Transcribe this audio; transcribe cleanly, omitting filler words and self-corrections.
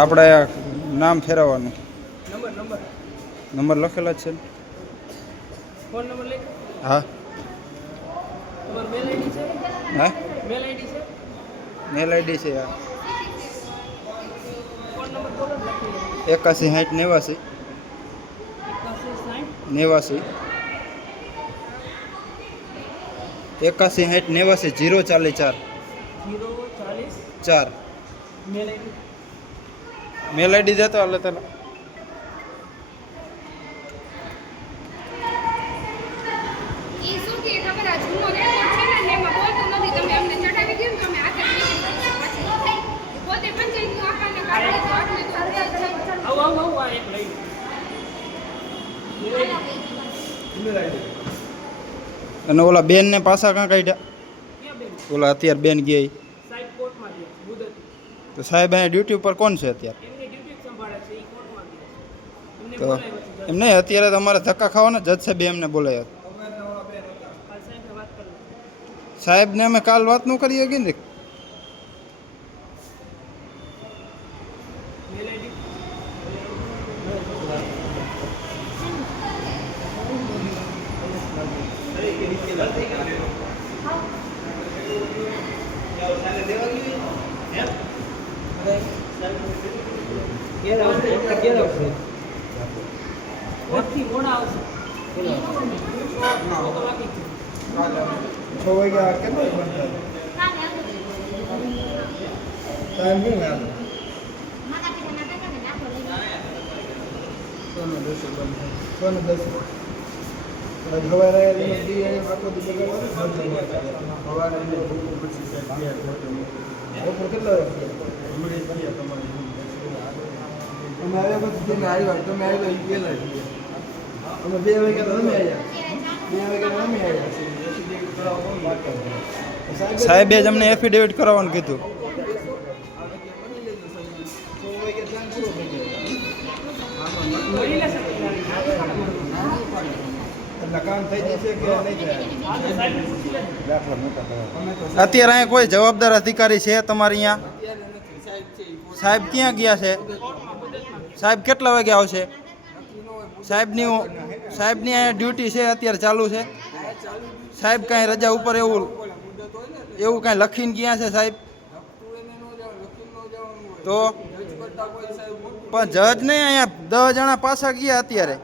આપણે નામ ફેરવવાનું. નંબર લખેલા જ છે. ફોન નંબર લઈ. હા. તમારો મેલ આઈડી છે? હા, મેલ આઈડી છે? મેલ આઈડી છે યાર. ફોન નંબર બોલો લખી લો. 81 60 89 89 81 60 89 044 040 4. Mail ID. મેલ આઈડી દેતો હાલે તને. ઈ શું કે ખબર આ જૂનો રેકોર્ડ છે ને એમાં બોલતો નથી. તમે અમને ચટાવી દીધું તમે હાથે પછી પોતે પંચાયતનું આપણને કાઢી તો આપણે તો આવો આ એક લઈ. અને ઓલા બેન ને પાછા કાં કાઢ્યા? ક્યાં બેન? ઓલા અત્યારે બેન ગયા ઈ. સાહેબ કોર્ટમાં ગયા છે મુદત. તો સાહેબ અહીંયા ડ્યુટી ઉપર કોણ છે અત્યારે? એમની ડ્યુટી સંભાળે છે ઈ કોર્ટમાં ગયા છે. એમને તો બોલાવ્યા છે. એમ નહીં, અત્યારે તમારે ધક્કા ખાવાના. જજ સાહેબ એમને બોલાયા. કાલ સાહેબને વાત કરી. સાહેબને અમે કાલ વાત ન કરી શકીએ ને. Mail ID. કોર્ટથી મોડા આવશે. તો બાકી છે. 6 વાગ્યા કેટલો બંધ થાય? ટાઈમ શું યાદ? માતા પિતાના ટકાને નાખો લઈ સોનો 10 બંધ થાય. સોનો 10 સવારે આખો દિવસ સવારે બપોર કેટલા વાગે? અમે આવ્યા પછી તમે આવ્યા, તમે આવ્યા એ પહેલા અમે 2 વાગ્યા તો અમે આવ્યા. 2 વાગ્યા અમે આવ્યા. સાહેબે જ અમને એફિડેવિટ કરાવવાનું કીધું. મળી લેશે. કામ થઈ જશે કે નહીં થાય? હા તો સાહેબને પૂછી લેજો. અત્યારે અહીંયા કોઈ જવાબદાર અધિકારી છે તમારે અહીંયા? સાહેબ ક્યાં ગયા છે? સાહેબ કેટલા વાગે આવશે? સાહેબની અહીંયા ડ્યુટી છે અત્યારે ચાલુ છે. સાહેબ કાંઈ રજા ઉપર એવું કાંઈ લખીને ગયા છે સાહેબ? તો પણ જજ નહીં, અહીંયા 10 જણા પાછા ગયા અત્યારે.